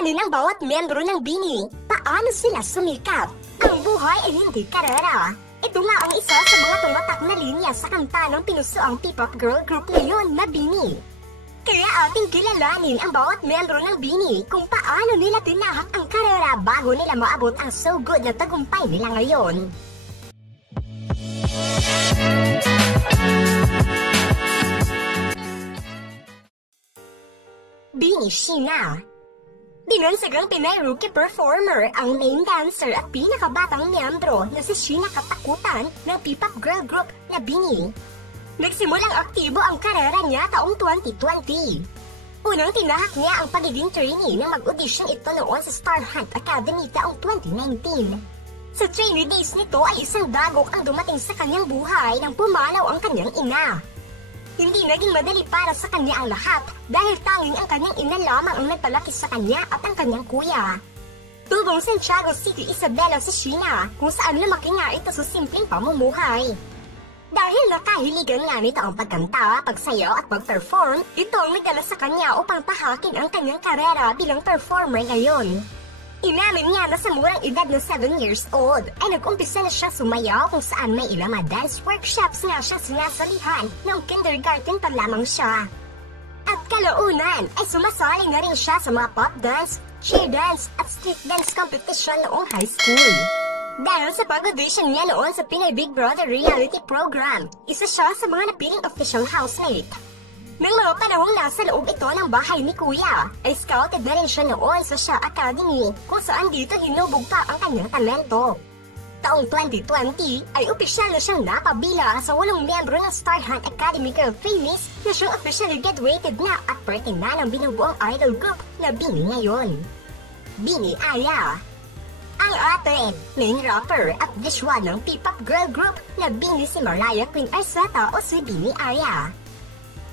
Kilalanin ang bawat miyembro ng BINI. Paano sila sumikat? Ang buhay ay hindi karera. Ito nga ang isa sa mga tumatak na linya sa kanta ng pinusuang P-pop girl group ngayon na BINI. Kaya ating kilalanin ang bawat miyembro ng BINI kung paano nila tinahak ang karera bago nila maabot ang so good na tagumpay nila ngayon. BINI Sheena. Binansagang Pinay rookie performer, ang main dancer at pinakabatang miyembro na si Sheena Katakutan ng P-pop girl group na BINI. Nagsimulang aktibo ang karera niya taong 2020. Unang tinahak niya ang pagiging trainee nang mag-audition ito noon sa Star Hunt Academy taong 2019. Sa trainee days nito ay isang dagok ang dumating sa kanyang buhay nang pumanaw ang kanyang ina. Hindi naging madali para sa kanya ang lahat dahil tanging ang kanyang ina lamang ang nagpalaki sa kanya at ang kanyang kuya. Tubong Santiago City, Isabela si Sheena kung saan lumaki nga ito sa simpleng pamumuhay. Dahil nakahiligan nga nito ang pagkanta, pagsayaw at pag-perform, ito ang nagdala sa kanya upang tahakin ang kanyang karera bilang performer ngayon. Inamin niya na sa murang edad na 7 years old ay nag-umpisa na siya sumayaw kung saan may ilang mga dance workshops nga siya sinasalihan noong kindergarten pa lamang siya. At kalaunan ay sumasali na rin siya sa mga pop dance, cheer dance at street dance competition noong high school. Dahil sa pag-audition niya noon sa Pinay Big Brother reality program, isa siya sa mga napiling official housemate. Nang mga panahong nasa loob ito ng bahay ni Kuya, ay scouted na rin siya noon sa Shaw Academy kung saan dito hinubog pa ang kanyang talento. Taong 2020 ay opisyal na siyang napabilang sa 8 miyembro ng Star Hunt Academy Girl Trainees na siyang officially graduated na at parte na ng binubuong idol group na BINI ngayon. BINI Aya. Ang athlete, main rapper at visual ng P-pop girl group na BINI si Mariah Queen Arceta o si BINI Aya.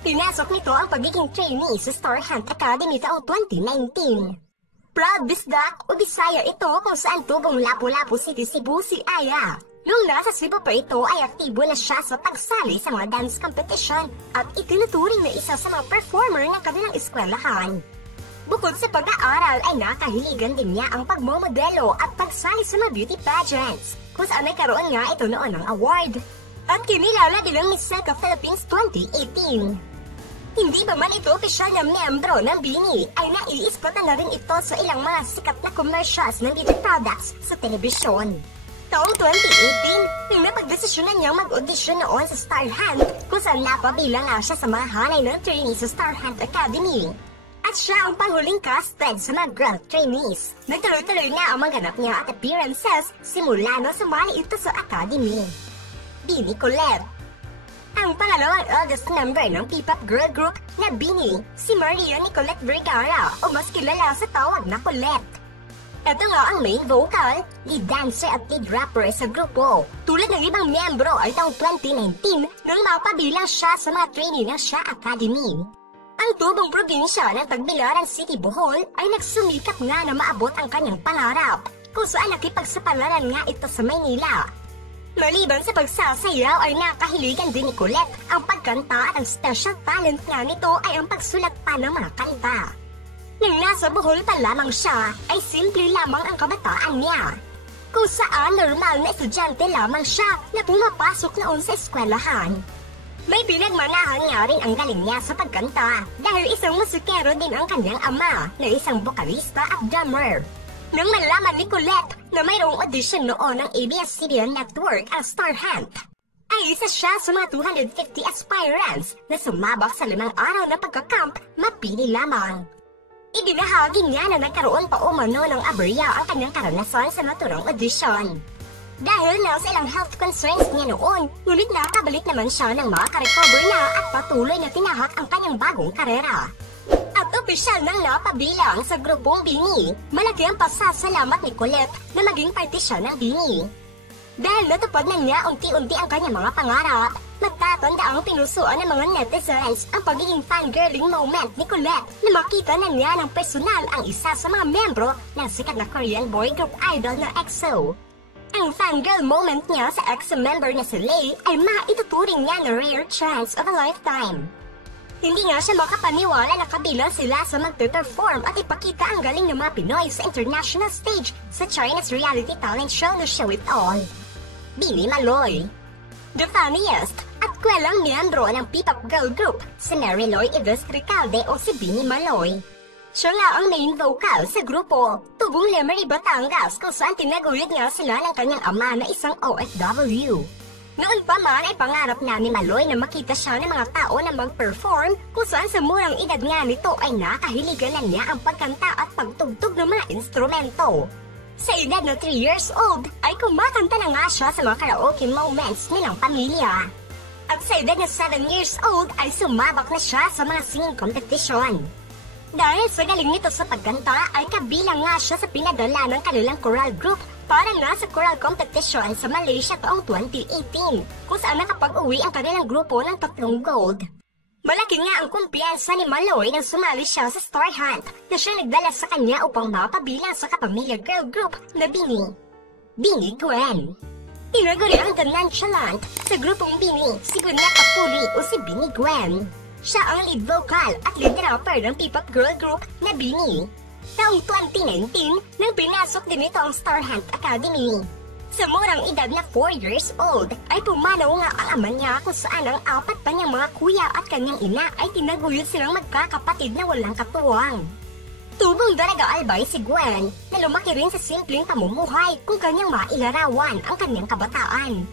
Pinasok nito ang pagiging trainee sa Star Hunt Academy taong 2019. Proud Bisdak o Bisaya ito kung saan tubong Lapu-Lapu City, Cebu si Aya. Nung nasa Cebu pa ito ay aktibo na siya sa pagsali sa mga dance competition at itinuturing na isa sa mga performer ng kanilang eskwelahan. Bukod sa pag-aaral ay nakahiligan din niya ang pagmomodelo at pagsali sa mga beauty pageants kung saan nagkaroon nga ito noon ng award. At kinilala din ang Miss Selka Philippines 2018. Hindi ba man ito opisyal na miyembro ng BINI ay naiispatan na rin ito sa ilang mga sikat na commercials ng beauty products sa telebisyon. Taong 2018, nang napagdesisyonan niyang mag-audition noon sa Star Hunt kung saan napabilang nga siya sa mga hanay ng trainee sa Star Hunt Academy. At siya ang panghuling casted sa mga girl trainees. Nagtuloy-tuloy na ang maganap niya at appearances simula na sumali ito sa Academy. BINI Colette. Ang pangalawang eldest member ng P-pop girl group na BINI, si Maria Nicolette Vergara o mas kilala sa tawag na Colette. Ito nga ang main vocal, lead dancer at lead rapper sa grupo. Tulad ng ibang miyembro ay taong 2019 nang mapabilang siya sa mga trainee ng Shaw Academy. Ang tubong probinsya ng Tagbilaran City, Bohol ay nagsumikat nga na maabot ang kanyang pangarap kung saan nakipagsapalaran nga ito sa Maynila. Maliban sa pagsasayaw ay nakahiligan din ni Colette ang pagkanta at ang special talent nga nito ay ang pagsulat pa ng mga kanta. Nang nasa Bohol pa lamang siya ay simple lamang ang kabataan niya, kung saan normal na estudyante lamang siya na pumapasok noon sa eskwelahan. May pinagmanahan nga rin ang galing niya sa pagkanta dahil isang musikero din ang kanyang ama na isang bokalista at drummer. Nang malaman ni Colette na mayroong audition noon ng ABS-CBN Network ang Star Hunt, ay isa siya sa mga 250 aspirants na sumabak sa 5 araw na pagkakamp, mapili lamang. Ibinahagi niya na nagkaroon pa umano ng aberya ang kanyang karanasan sa naturang audition. Dahil na sa ilang health concerns niya noon, ngunit nakabalik naman siya ng makaka-recover na at patuloy na tinahak ang kanyang bagong karera. At opisyal nang napabilang sa grupong BINI, malaki ang pasasalamat ni Colette na maging parte siya ng BINI. Dahil natupad na niya unti-unti ang kanyang mga pangarap, magtatanda ang pinusuan ng mga netizens ang pagiging fangirling moment ni Colette na makita na niya ng personal ang isa sa mga membro ng sikat na Korean boy group idol na EXO. Ang fangirl moment niya sa EXO member na si Lay ay maituturing niya na rare chance of a lifetime. Hindi nga siya makapaniwala na kabilang sila sa magpe-perform at ipakita ang galing ng mga Pinoy sa international stage sa China's reality talent show na Show It All. Bini Maloy. The funniest at kwelang miyembro ng P-pop girl group si Mariloy Ives Recalde o si Bini Maloy. Siya nga ang main vocal sa grupo, Tubong Lemery, Batangas, kung saan tinaguyod nga sila ng kanyang ama na isang OFW. Noon pa man ay pangarap na ni Maloy na makita siya ng mga tao na mag-perform kung saan sa murang edad nga nito ay nakahiligan na niya ang pagkanta at pagtugtog ng mga instrumento. Sa edad na 3 years old ay kumakanta na nga siya sa mga karaoke moments nilang pamilya. At sa edad na 7 years old ay sumabak na siya sa mga singing competition. Dahil sa galing nito sa pagkanta ay kabilang nga siya sa pinadala ng kanilang choral group para nga sa choral competition sa Malaysia taong 2018 kung saan nakapag-uwi ang kanilang grupo ng 3 gold. Malaki nga ang kumpiyansa ni Maloy nang sumali siya sa Star Hunt na siya nagdala sa kanya upang mapabilang sa kapamilya girl group na Bini Gwen. Tinaguri ang The Nonchalant sa grupong Bini si Gunat Apuli o si Bini Gwen. Siya ang lead vocal at lead rapper ng P-pop girl group na Bini. Taong 2019, nang pinasok din ito ang Star Hunt Academy. Sa murang edad na 4 years old, ay pumanaw nga ang ama niya kung saan ang 4 pa niyang mga kuya at kanyang ina ay tinaguyod silang magkakapatid na walang katuwang. Tubong daraga albay si Gwen na lumaki rin sa simpleng pamumuhay kung kanyang mailarawan ang kanyang kabataan.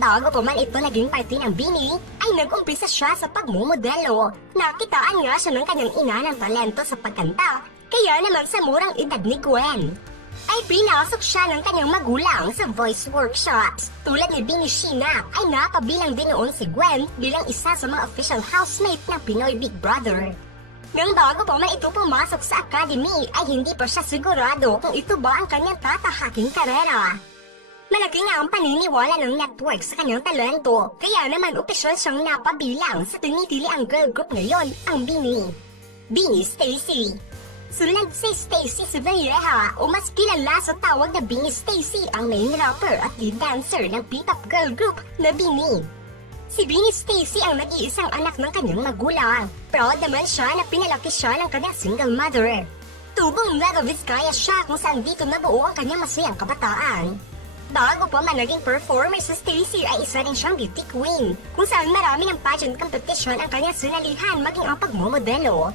Bago pa man ito naging parte ng Bini, ay nag-umpisa siya sa pagmumodelo. Nakitaan nga siya ng kanyang ina ng talento sa pagkanta, kaya naman sa murang edad ni Gwen ay pinasok siya ng kanyang magulang sa voice workshops. Tulad ni Bini Sheena ay napabilang din noon si Gwen bilang isa sa mga official housemate ng Pinoy Big Brother. Nang bago pa man ito pumasok sa academy ay hindi pa siya sigurado kung ito ba ang kanyang tatahaking karera. Malaki nga ang paniniwala ng network sa kanyang talento, kaya naman opisyal siyang napabilang sa tinitili ang girl group ngayon, ang Bini Stacy. Sunod si Stacy Sevilleja o mas kilala sa tawag na Bini Stacy ang main rapper at lead dancer ng P-pop girl group na Bini. Si Bini Stacy ang nag-iisang anak ng kanyang magulang. Proud naman siya na pinalaki siya ng kanyang single mother. Tubong Nueva Vizcaya siya kung saan dito nabuo ang kanyang masayang kabataan. Bago pa man naging performer sa Stacy ay isa rin siyang beauty queen, kung saan marami ng pageant competition ang kanyang sinalihan maging ang pagmomodelo.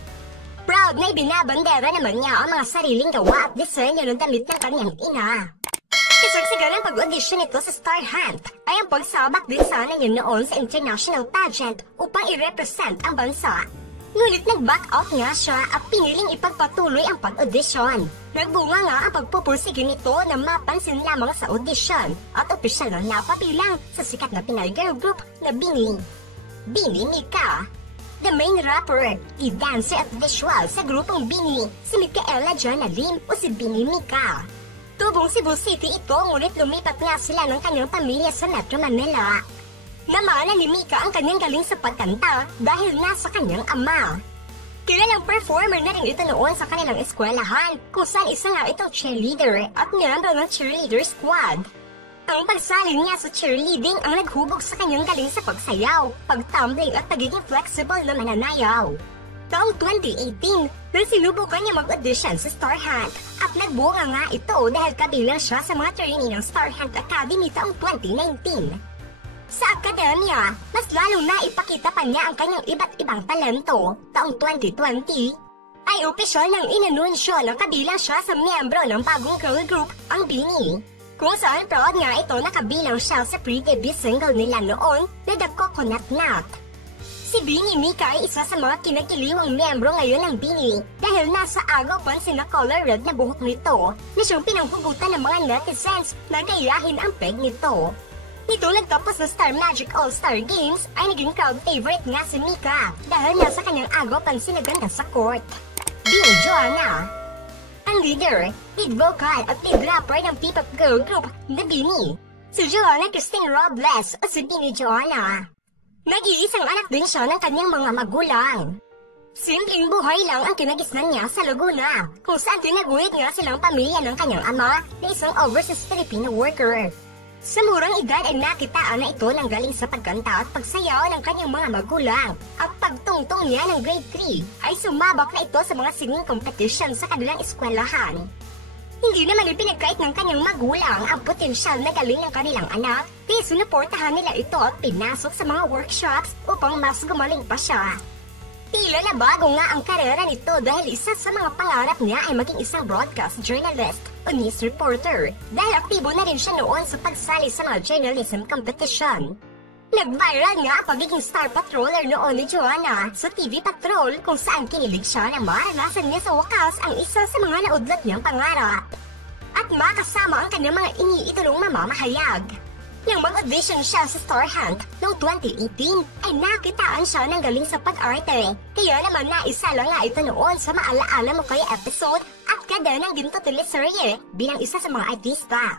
Proud na ibinabandera naman niya ang mga sariling gawa at disenyo ng damit ng kanyang ina. Kasagsagan ng pag-audition nito sa Star Hunt ay ang pagsabak din sana niya noon sa international pageant upang i-represent ang bansa. Ngunit nag-back out nga siya at piniling ipagpatuloy ang pag-audition. Nagbunga nga ang pagpupursige nito na mapansin lamang sa audition at opisyal na napabilang sa sikat na Pinay girl group na Bini Mika. The main rapper, lead dancer at visual sa grupong Bini, si Micaela Jana Lim o si Bini Mika. Tubong Cebu City ito ngunit lumipat nga sila ng kanyang pamilya sa Metro Manila. Namana ni Mika ang kanyang galing sa pagkanta dahil nasa kanyang ama. Kilalang performer na rin ito noon sa kanilang eskwelahan kung saan isa nga itong cheerleader at miyembro ng cheerleader squad. Ang pagsalin niya sa cheerleading ang naghubog sa kanyang galing sa pagsayaw, pagtumbling at pagiging flexible na mananayaw. Taong 2018, nang sinubukan niya mag-audition sa Star Hunt at nagbunga nga ito dahil kabilang siya sa mga trainee ng Star Hunt Academy taong 2019. Sa akademya, mas lalong naipakita pa niya ang kanyang iba't ibang talento. Taong 2020, ay opisyal nang inanunsyo na kabilang siya sa miyembro ng bagong girl group, ang Bini. Kung saan proud nga ito nakabilang siya sa pre-debut single nila noon na The Coconut Nut. Si Bini Mika ay isa sa mga kinagiliwang miyembro ngayon ng Bini dahil nasa agaw pa sina color red na buhok nito na siyang pinanghugutan ng mga netizens na gayahin ang peg nito. Nito nagtapos sa Star Magic All-Star Games ay naging crowd favorite nga si Mika dahil nasa kanyang agaw pansinaganda sa court. Bini Joanna. Ang leader, lead vocal at lead rapper ng P-pop girl group na Bini, si Joanna Christine Robles o si Bini Joanna. Nag-iisang anak din siya ng kanyang mga magulang. Simpleng buhay lang ang kinagisnan niya sa Laguna, kung saan tinaguyod nga silang pamilya ng kanyang ama na isang overseas Filipino worker. Sa murang edad ay nakitaan na ito ng galing sa pagkanta at pagsayaw ng kanyang mga magulang. Ang pagtungtong niya ng grade 3 ay sumabak na ito sa mga singing competition sa kanilang eskwelahan. Hindi naman ipinagkait ng kanyang magulang ang potensyal na galing ng kanilang anak, kaya sinuportahan nila ito at pinasok sa mga workshops upang mas gumaling pa siya. Tila na bago nga ang karera nito dahil isa sa mga pangarap niya ay maging isang broadcast journalist o news reporter dahil aktibo na rin siya noon sa pagsali sa mga journalism competition. Nag-viral nga ang pagiging star patroller noon ni Joanna sa TV Patrol kung saan kinilig siya na maranasan niya sa wakas ang isa sa mga naudlot niyang pangarap at makasama ang kanyang mga iniidolong mamamahayag. Nang mag-audition siya sa Star Hunt noong 2018 ay nakitaan siya ng galing sa pag-arte. Kaya naman naisa lang nga ito noon sa Maalaala Mo Kaya episode at kada ng ginto teleserye bilang isa sa mga artista.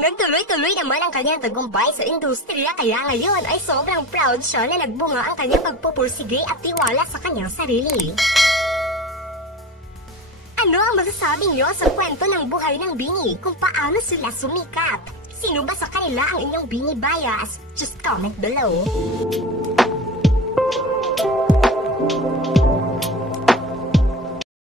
Nagtuloy-tuloy naman ang kanyang tagumpay sa industriya kaya ngayon ay sobrang proud siya na nagbunga ang kanyang pagpupursige at tiwala sa kanyang sarili. Ano ang masasabi niyo sa kwento ng buhay ng Bini kung paano sila sumikat? Sino ba sa kanila ang inyong Bini bias? Just comment below.